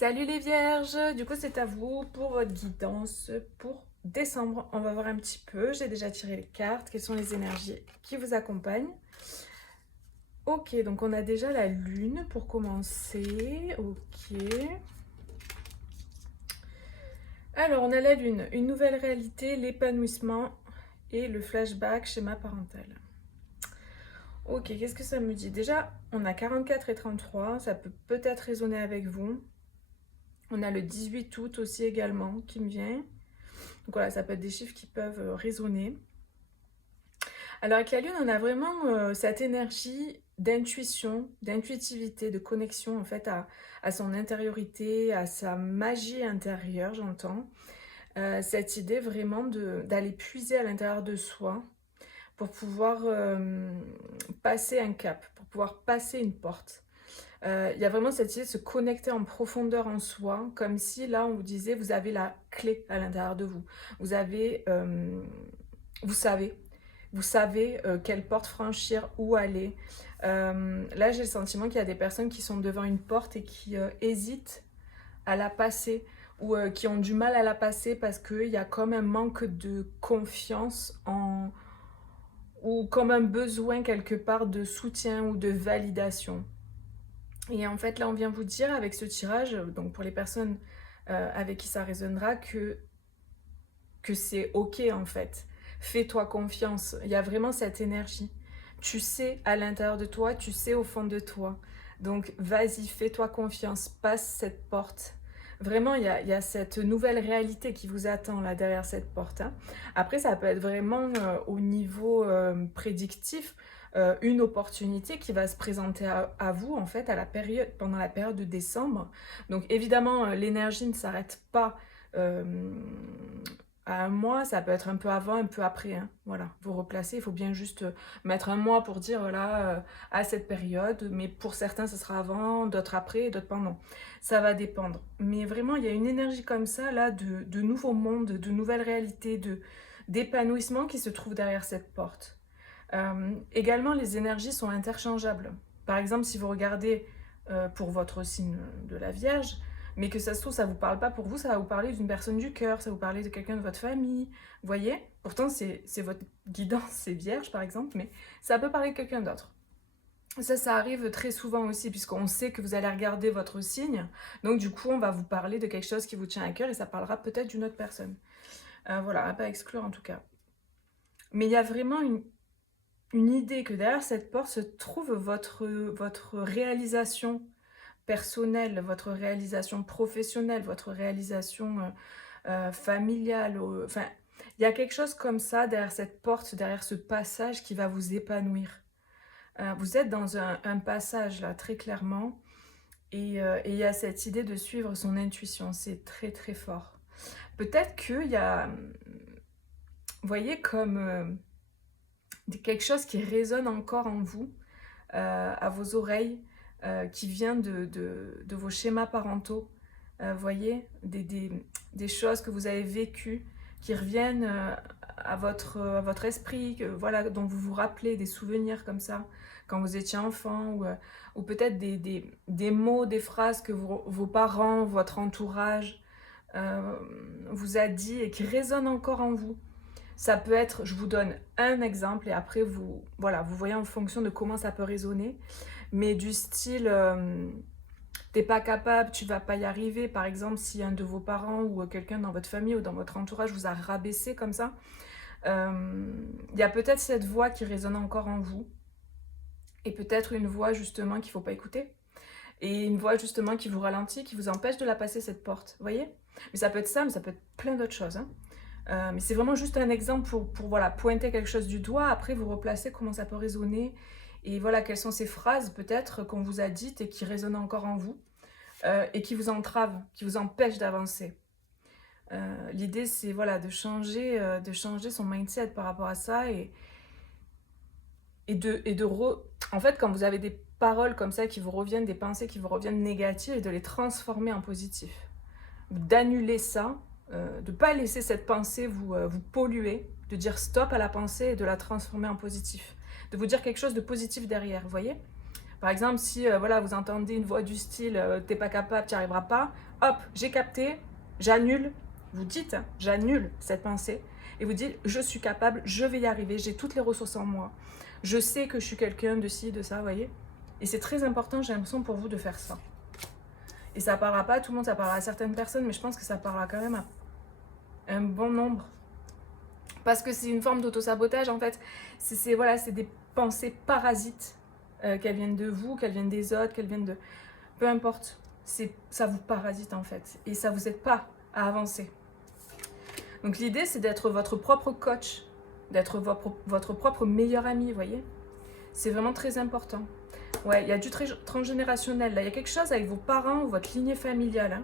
Salut les vierges, du coup c'est à vous pour votre guidance pour décembre. On va voir un petit peu, j'ai déjà tiré les cartes, quelles sont les énergies qui vous accompagnent. Ok, donc on a déjà la lune pour commencer, ok. Alors on a la lune, une nouvelle réalité, l'épanouissement et le flashback, schéma parental. Ok, qu'est-ce que ça me dit? Déjà, on a 44 et 33, ça peut peut-être résonner avec vous. On a le 18 août aussi également qui me vient. Donc voilà, ça peut être des chiffres qui peuvent résonner. Alors avec la Lune, on a vraiment cette énergie d'intuition, d'intuitivité, de connexion en fait à son intériorité, à sa magie intérieure, j'entends. Cette idée vraiment d'aller puiser à l'intérieur de soi pour pouvoir passer un cap, pour pouvoir passer une porte. Il y a vraiment cette idée de se connecter en profondeur en soi, comme si là on vous disait vous avez la clé à l'intérieur de vous. Vous avez, vous savez, quelle porte franchir, où aller. Là j'ai le sentiment qu'il y a des personnes qui sont devant une porte et qui hésitent à la passer ou qui ont du mal à la passer parce qu'il y a comme un manque de confiance en ou comme un besoin quelque part de soutien ou de validation. Et en fait, là, on vient vous dire avec ce tirage, donc pour les personnes avec qui ça résonnera, que c'est ok en fait. Fais-toi confiance. Il y a vraiment cette énergie. Tu sais à l'intérieur de toi, tu sais au fond de toi. Donc vas-y, fais-toi confiance, passe cette porte. Vraiment, il y a cette nouvelle réalité qui vous attend là derrière cette porte, hein. Après, ça peut être vraiment au niveau prédictif, une opportunité qui va se présenter à vous en fait à la période, pendant la période de décembre. Donc évidemment, l'énergie ne s'arrête pas euh, à un mois, ça peut être un peu avant, un peu après, hein. Voilà, vous replacez, il faut bien juste mettre un mois pour dire voilà, à cette période, mais pour certains, ce sera avant, d'autres après, d'autres pendant. Ça va dépendre. Mais vraiment, il y a une énergie comme ça, là, de nouveaux mondes, de nouvelles réalités, d'épanouissement qui se trouve derrière cette porte. Également, les énergies sont interchangeables. Par exemple, si vous regardez pour votre signe de la Vierge, mais que ça se trouve, ça ne vous parle pas pour vous, ça va vous parler d'une personne du cœur, ça va vous parler de quelqu'un de votre famille. Vous voyez? Pourtant, c'est votre guidance, c'est Vierge par exemple, mais ça peut parler de quelqu'un d'autre. Ça arrive très souvent aussi, puisqu'on sait que vous allez regarder votre signe. Donc, du coup, on va vous parler de quelque chose qui vous tient à cœur et ça parlera peut-être d'une autre personne. Voilà, à pas exclure en tout cas. Mais il y a vraiment une idée que derrière cette porte se trouve votre réalisation personnelle, votre réalisation professionnelle, votre réalisation familiale. Enfin, il y a quelque chose comme ça derrière cette porte, derrière ce passage qui va vous épanouir. Vous êtes dans un passage là, très clairement, et il y a cette idée de suivre son intuition, c'est très très fort. Peut-être qu'il y a, vous voyez, comme quelque chose qui résonne encore en vous, à vos oreilles, qui vient de vos schémas parentaux. Voyez, des choses que vous avez vécues qui reviennent à votre esprit, voilà, dont vous vous rappelez, des souvenirs comme ça, quand vous étiez enfant, ou peut-être des mots, des phrases que vos parents, votre entourage vous a dit et qui résonnent encore en vous. Ça peut être, je vous donne un exemple et après vous, voilà, vous voyez en fonction de comment ça peut résonner, mais du style t'es pas capable, tu vas pas y arriver, par exemple si un de vos parents ou quelqu'un dans votre famille ou dans votre entourage vous a rabaissé comme ça, il y a peut-être cette voix qui résonne encore en vous et peut-être une voix justement qu'il faut pas écouter et une voix justement qui vous ralentit, qui vous empêche de la passer cette porte, vous voyez? Mais ça peut être ça, mais ça peut être plein d'autres choses, hein. Mais c'est vraiment juste un exemple pour voilà, pointer quelque chose du doigt. Après, vous replacez comment ça peut résonner. Et voilà, quelles sont ces phrases peut-être qu'on vous a dites et qui résonnent encore en vous et qui vous entravent, qui vous empêchent d'avancer. L'idée, c'est voilà, de changer son mindset par rapport à ça en fait, quand vous avez des paroles comme ça qui vous reviennent, des pensées qui vous reviennent négatives, et de les transformer en positif. D'annuler ça, de ne pas laisser cette pensée vous polluer, de dire stop à la pensée et de la transformer en positif. De vous dire quelque chose de positif derrière, vous voyez? Par exemple, si voilà, vous entendez une voix du style t'es pas capable, tu n'y arriveras pas, hop, j'ai capté, j'annule, vous dites, hein, j'annule cette pensée et vous dites je suis capable, je vais y arriver, j'ai toutes les ressources en moi, je sais que je suis quelqu'un de ci, de ça, vous voyez. Et c'est très important, j'ai l'impression pour vous de faire ça. Et ça parlera pas à tout le monde, ça parlera à certaines personnes, mais je pense que ça parlera quand même à un bon nombre. Parce que c'est une forme d'auto-sabotage en fait. Voilà, c'est des pensées parasites, qu'elles viennent de vous, qu'elles viennent des autres, qu'elles viennent de... Peu importe, ça vous parasite en fait. Et ça vous aide pas à avancer. Donc l'idée c'est d'être votre propre coach, d'être votre propre meilleur ami, vous voyez. C'est vraiment très important. Ouais, il y a du transgénérationnel là, il y a quelque chose avec vos parents ou votre lignée familiale. Hein.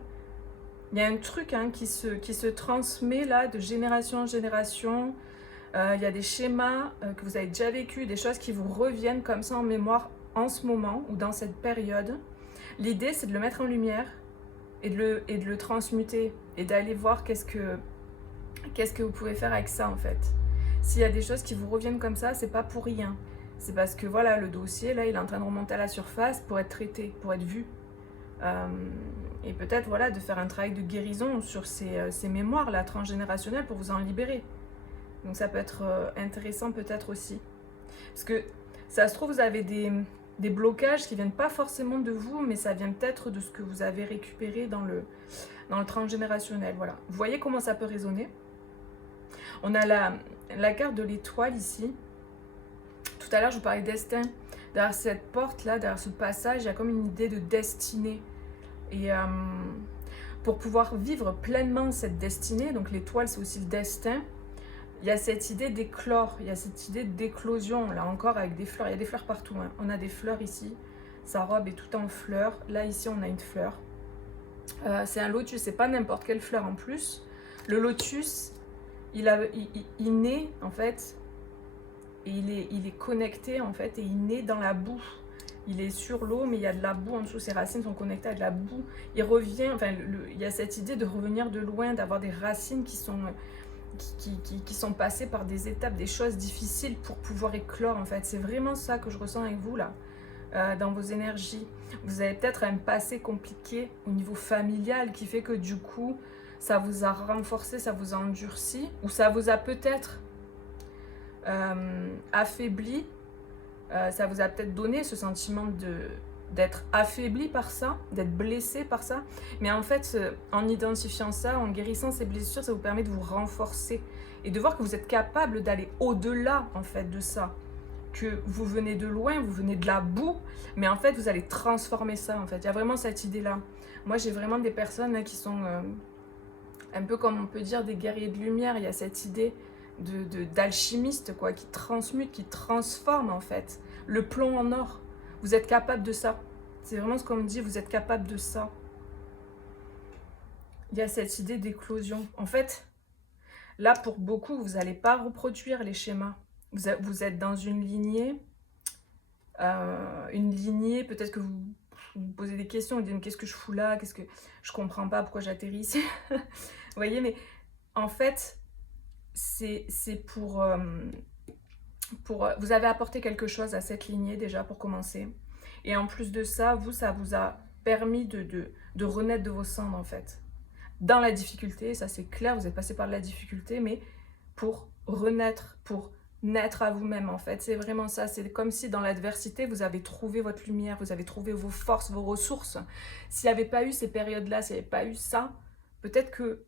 Il y a un truc hein, qui se transmet là de génération en génération. Il y a des schémas que vous avez déjà vécu, des choses qui vous reviennent comme ça en mémoire en ce moment ou dans cette période. L'idée, c'est de le mettre en lumière et de le transmuter et d'aller voir qu'est-ce que vous pouvez faire avec ça en fait. S'il y a des choses qui vous reviennent comme ça, c'est pas pour rien. C'est parce que voilà, le dossier, là, il est en train de remonter à la surface pour être traité, pour être vu. Et peut-être voilà, de faire un travail de guérison sur ces mémoires-là, transgénérationnelles, pour vous en libérer. Donc ça peut être intéressant peut-être aussi. Parce que ça se trouve, vous avez des blocages qui viennent pas forcément de vous, mais ça vient peut-être de ce que vous avez récupéré dans le transgénérationnel. Voilà. Vous voyez comment ça peut résonner. On a la carte de l'étoile ici. Tout à l'heure, je vous parlais de destin. Derrière cette porte-là, derrière ce passage, il y a comme une idée de destinée. Et pour pouvoir vivre pleinement cette destinée, donc l'étoile, c'est aussi le destin, il y a cette idée d'éclore, il y a cette idée d'éclosion, là encore avec des fleurs. Il y a des fleurs partout. Hein. On a des fleurs ici. Sa robe est tout en fleurs. Là, ici, on a une fleur. C'est un lotus, c'est pas n'importe quelle fleur en plus. Le lotus, il naît en fait, et il est connecté en fait, et il naît dans la boue. Il est sur l'eau, mais il y a de la boue en dessous. Ses racines sont connectées à de la boue. Il revient, enfin, il y a cette idée de revenir de loin, d'avoir des racines qui sont passées par des étapes, des choses difficiles pour pouvoir éclore en fait. C'est vraiment ça que je ressens avec vous là, dans vos énergies. Vous avez peut-être un passé compliqué au niveau familial qui fait que du coup, ça vous a renforcé, ça vous a endurci, ou ça vous a peut-être affaibli, ça vous a peut-être donné ce sentiment d'être affaibli par ça, d'être blessé par ça. Mais en fait, en identifiant ça, en guérissant ces blessures, ça vous permet de vous renforcer et de voir que vous êtes capable d'aller au-delà en fait de ça. Que vous venez de loin, vous venez de la boue, mais en fait, vous allez transformer ça en fait. Il y a vraiment cette idée-là. Moi, j'ai vraiment des personnes là, qui sont un peu comme on peut dire des guerriers de lumière. Il y a cette idée d'alchimiste quoi, qui transmute, qui transforme en fait le plomb en or. Vous êtes capable de ça. C'est vraiment ce qu'on me dit, vous êtes capable de ça. Il y a cette idée d'éclosion. En fait, là pour beaucoup, vous n'allez pas reproduire les schémas. Vous êtes dans une lignée, peut-être que vous posez des questions, vous dites qu'est-ce que je fous là, qu'est-ce que je comprends pas, pourquoi j'atterris ici. Vous voyez, mais en fait, c'est pour vous avez apporté quelque chose à cette lignée déjà pour commencer. Et en plus de ça, ça vous a permis de renaître de vos cendres en fait. Dans la difficulté, ça c'est clair, vous êtes passé par la difficulté, mais pour renaître, pour naître à vous-même en fait. C'est vraiment ça, c'est comme si dans l'adversité, vous avez trouvé votre lumière, vous avez trouvé vos forces, vos ressources. S'il n'y avait pas eu ces périodes-là, s'il n'y avait pas eu ça, peut-être que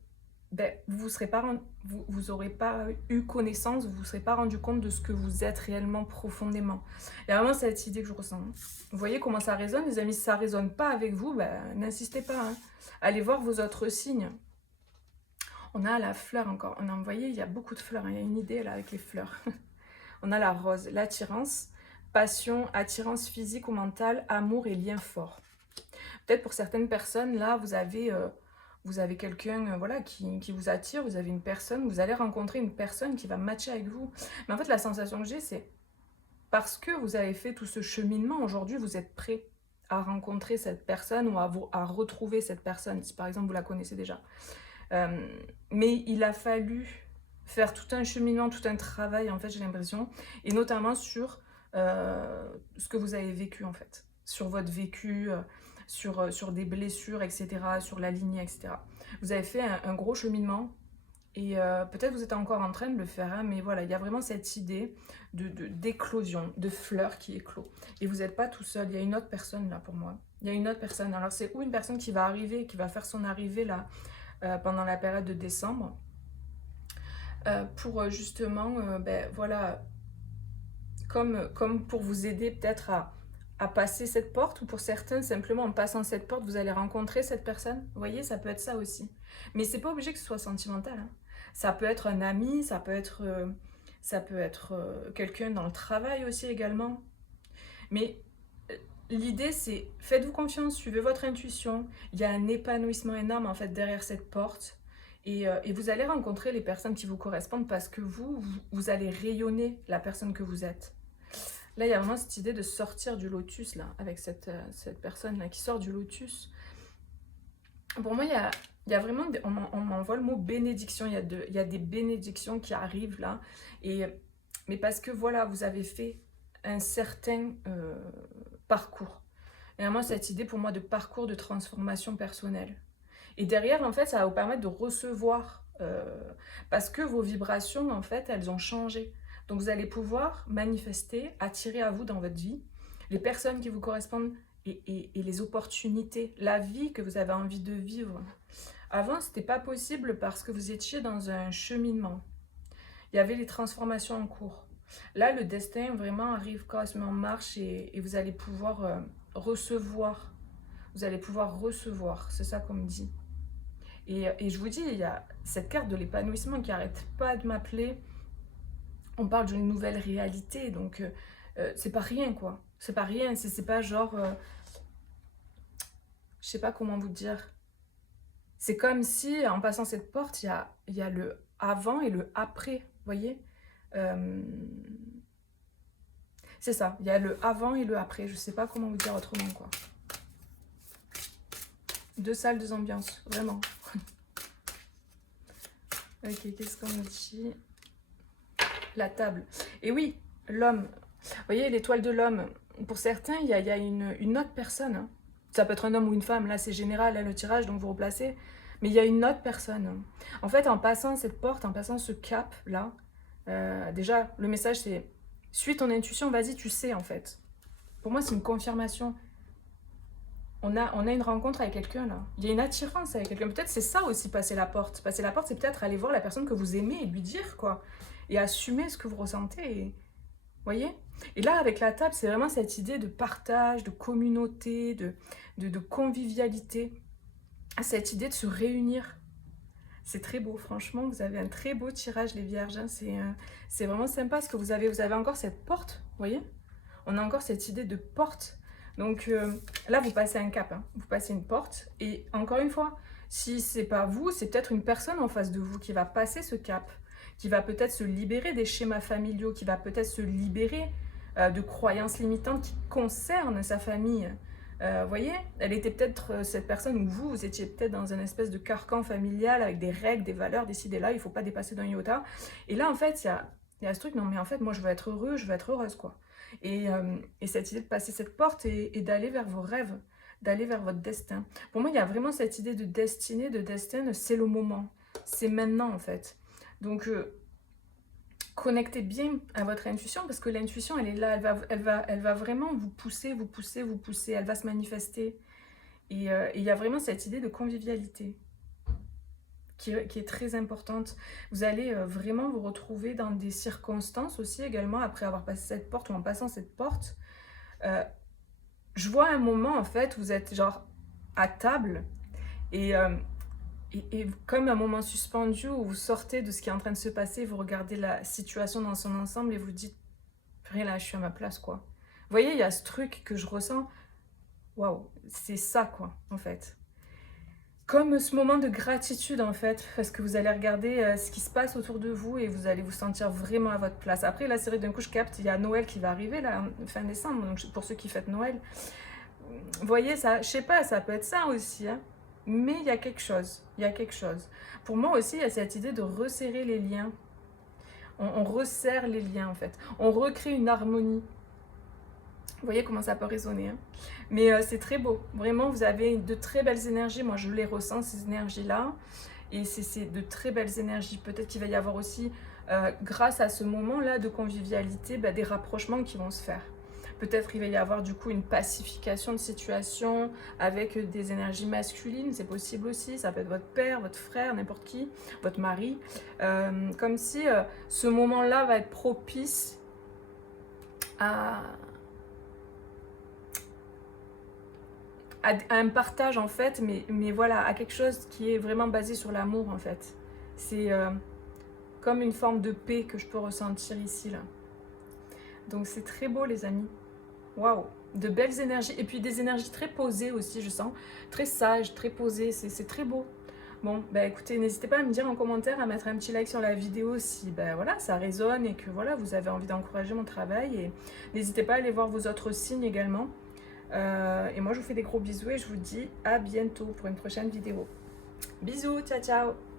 vous n'aurez pas eu connaissance, vous ne vous serez pas rendu compte de ce que vous êtes réellement profondément. Il y a vraiment cette idée que je ressens. Vous voyez comment ça résonne, les amis? Si ça ne résonne pas avec vous, n'insistez pas. Hein. Allez voir vos autres signes. On a la fleur encore. Vous voyez, il y a beaucoup de fleurs. Hein. Il y a une idée là avec les fleurs. On a la rose, l'attirance, passion, attirance physique ou mentale, amour et lien fort. Peut-être pour certaines personnes, là, vous avez quelqu'un voilà, qui vous attire, vous avez une personne, vous allez rencontrer une personne qui va matcher avec vous. Mais en fait, la sensation que j'ai, c'est parce que vous avez fait tout ce cheminement, aujourd'hui, vous êtes prêt à rencontrer cette personne ou à retrouver cette personne, si par exemple vous la connaissez déjà. Mais il a fallu faire tout un cheminement, tout un travail, en fait, j'ai l'impression, et notamment sur ce que vous avez vécu, en fait. sur votre vécu, sur des blessures, etc., sur la lignée, etc. Vous avez fait un gros cheminement et peut-être vous êtes encore en train de le faire, hein, mais voilà, il y a vraiment cette idée d'éclosion, de fleurs qui éclot. Et vous n'êtes pas tout seul, il y a une autre personne là pour moi. Il y a une autre personne. Alors c'est ou une personne qui va arriver, qui va faire son arrivée là pendant la période de décembre, pour justement, ben, voilà, comme pour vous aider peut-être à passer cette porte, ou pour certains, simplement en passant cette porte, vous allez rencontrer cette personne. Vous voyez, ça peut être ça aussi. Mais c'est pas obligé que ce soit sentimental, hein. Ça peut être un ami, ça peut être quelqu'un dans le travail aussi également. Mais l'idée, c'est faites-vous confiance, suivez votre intuition. Il y a un épanouissement énorme en fait derrière cette porte. Et vous allez rencontrer les personnes qui vous correspondent parce que vous allez rayonner la personne que vous êtes. Là, il y a vraiment cette idée de sortir du lotus, là, avec cette personne-là qui sort du lotus. Pour moi, il y a vraiment, on m'envoie le mot bénédiction, il y a des bénédictions qui arrivent là. Mais parce que voilà, vous avez fait un certain parcours. Et vraiment cette idée pour moi de parcours de transformation personnelle. Et derrière, en fait, ça va vous permettre de recevoir, parce que vos vibrations, en fait, elles ont changé. Donc vous allez pouvoir manifester, attirer à vous dans votre vie les personnes qui vous correspondent et les opportunités, la vie que vous avez envie de vivre. Avant, ce n'était pas possible parce que vous étiez dans un cheminement. Il y avait les transformations en cours. Là, le destin vraiment arrive quand il se met en marche et vous allez pouvoir recevoir. Vous allez pouvoir recevoir, c'est ça qu'on me dit. Et je vous dis, il y a cette carte de l'épanouissement qui n'arrête pas de m'appeler. On parle d'une nouvelle réalité, donc c'est pas rien, quoi. C'est pas rien, c'est pas genre... je sais pas comment vous dire. C'est comme si, en passant cette porte, il y a le avant et le après, vous voyez. C'est ça, il y a le avant et le après. Je sais pas comment vous dire autrement, quoi. Deux salles, deux ambiances, vraiment. Ok, qu'est-ce qu'on me dit? La table. Et oui, l'homme. Vous voyez, l'étoile de l'homme. Pour certains, il y a une autre personne, hein. Ça peut être un homme ou une femme. Là, c'est général, hein, le tirage, donc vous replacez. Mais il y a une autre personne. En fait, en passant cette porte, en passant ce cap-là, déjà, le message, c'est suis ton intuition, vas-y, tu sais, en fait. Pour moi, c'est une confirmation. On a une rencontre avec quelqu'un, là. Il y a une attirance avec quelqu'un. Peut-être c'est ça aussi, passer la porte. Passer la porte, c'est peut-être aller voir la personne que vous aimez et lui dire, quoi. Et assumer ce que vous ressentez. Vous voyez? Et là, avec la table, c'est vraiment cette idée de partage, de communauté, de convivialité. Cette idée de se réunir. C'est très beau, franchement. Vous avez un très beau tirage, les vierges, hein. C'est vraiment sympa ce que vous avez. Vous avez encore cette porte, vous voyez? On a encore cette idée de porte. Donc là, vous passez un cap, hein. Vous passez une porte. Et encore une fois, si c'est pas vous, c'est peut-être une personne en face de vous qui va passer ce cap, qui va peut-être se libérer des schémas familiaux, qui va peut-être se libérer de croyances limitantes qui concernent sa famille. Vous voyez, elle était peut-être cette personne, ou vous étiez peut-être dans une espèce de carcan familial avec des règles, des valeurs, décidez là, il ne faut pas dépasser d'un iota. Et là, en fait, il y a ce truc, non mais en fait, moi je veux être heureux, je veux être heureuse, quoi. Et cette idée de passer cette porte et d'aller vers vos rêves, d'aller vers votre destin. Pour moi, il y a vraiment cette idée de destinée, de destin, c'est le moment. C'est maintenant, en fait. Donc, connectez bien à votre intuition parce que l'intuition, elle est là, elle va vraiment vous pousser, vous pousser, vous pousser, elle va se manifester. Et il y a vraiment cette idée de convivialité qui est très importante. Vous allez vraiment vous retrouver dans des circonstances aussi également après avoir passé cette porte ou en passant cette porte. Je vois un moment en fait, vous êtes genre à table et comme un moment suspendu où vous sortez de ce qui est en train de se passer, vous regardez la situation dans son ensemble et vous dites, purée là, je suis à ma place quoi. Vous voyez, il y a ce truc que je ressens, waouh, c'est ça quoi en fait. Comme ce moment de gratitude en fait, parce que vous allez regarder ce qui se passe autour de vous et vous allez vous sentir vraiment à votre place. Après là, c'est vrai, d'un coup je capte, il y a Noël qui va arriver là, fin décembre, donc pour ceux qui fêtent Noël. Vous voyez, ça, je sais pas, ça peut être ça aussi, hein. Mais il y a quelque chose, il y a quelque chose. Pour moi aussi, il y a cette idée de resserrer les liens. On resserre les liens en fait. On recrée une harmonie. Vous voyez comment ça peut résonner, hein. Mais c'est très beau. Vraiment, vous avez de très belles énergies. Moi, je les ressens, ces énergies-là. Et c'est de très belles énergies. Peut-être qu'il va y avoir aussi, grâce à ce moment-là de convivialité, bah, des rapprochements qui vont se faire. Peut-être il va y avoir du coup une pacification de situation avec des énergies masculines, c'est possible aussi. Ça peut être votre père, votre frère, n'importe qui, votre mari. Comme si ce moment-là va être propice à un partage en fait, mais voilà, à quelque chose qui est vraiment basé sur l'amour en fait. C'est comme une forme de paix que je peux ressentir ici là. Donc c'est très beau les amis. Waouh, de belles énergies et puis des énergies très posées aussi, je sens, très sages, très posées, c'est très beau. Bon, bah écoutez, n'hésitez pas à me dire en commentaire, à mettre un petit like sur la vidéo si bah, voilà, ça résonne et que voilà, vous avez envie d'encourager mon travail. Et n'hésitez pas à aller voir vos autres signes également. Et moi, je vous fais des gros bisous et je vous dis à bientôt pour une prochaine vidéo. Bisous, ciao ciao!